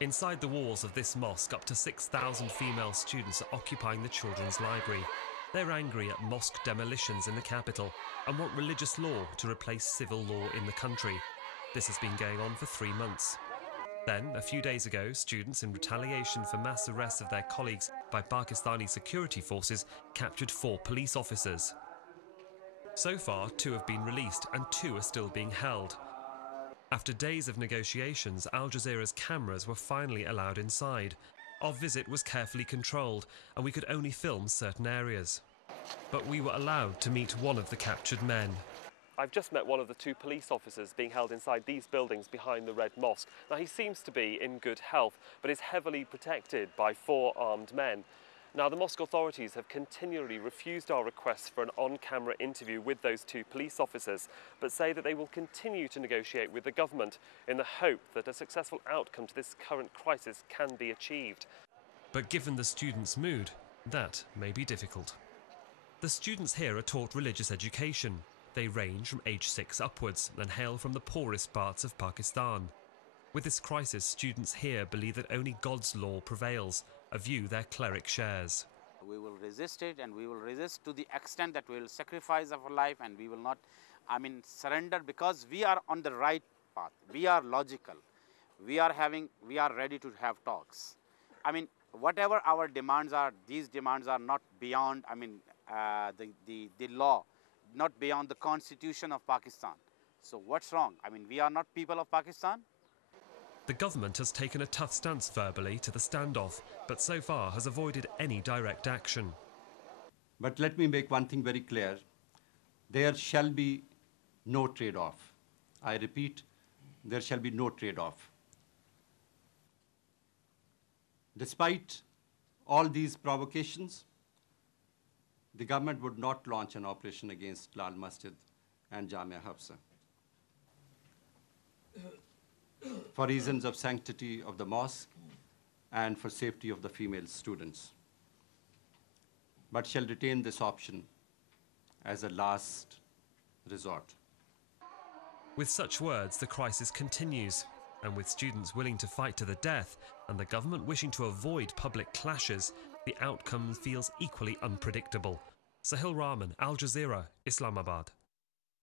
Inside the walls of this mosque, up to 6,000 female students are occupying the children's library. They're angry at mosque demolitions in the capital and want religious law to replace civil law in the country. This has been going on for 3 months. Then, a few days ago, students, in retaliation for mass arrests of their colleagues by Pakistani security forces, captured 4 police officers. So far, 2 have been released and 2 are still being held. After days of negotiations, Al Jazeera's cameras were finally allowed inside. Our visit was carefully controlled and we could only film certain areas. But we were allowed to meet one of the captured men. I've just met one of the 2 police officers being held inside these buildings behind the Red Mosque. Now, he seems to be in good health, but is heavily protected by 4 armed men. Now, the mosque authorities have continually refused our requests for an on-camera interview with those 2 police officers, but say that they will continue to negotiate with the government in the hope that a successful outcome to this current crisis can be achieved. But given the students' mood, that may be difficult. The students here are taught religious education. They range from age 6 upwards and hail from the poorest parts of Pakistan. With this crisis, students here believe that only God's law prevails, a view their cleric shares. We will resist it, and we will resist to the extent that we will sacrifice our life, and we will not, surrender, because we are on the right path. We are logical. We are ready to have talks. Whatever our demands are, these demands are not beyond, the law, not beyond the constitution of Pakistan. So what's wrong? We are not people of Pakistan. The government has taken a tough stance verbally to the standoff, but so far has avoided any direct action. But let me make one thing very clear. There shall be no trade-off. I repeat, there shall be no trade-off. Despite all these provocations, the government would not launch an operation against Lal Masjid and Jamia Hafsa for reasons of sanctity of the mosque and for safety of the female students, but shall retain this option as a last resort. With such words, the crisis continues, and with students willing to fight to the death and the government wishing to avoid public clashes, the outcome feels equally unpredictable. Sohail Rahman, Al Jazeera, Islamabad.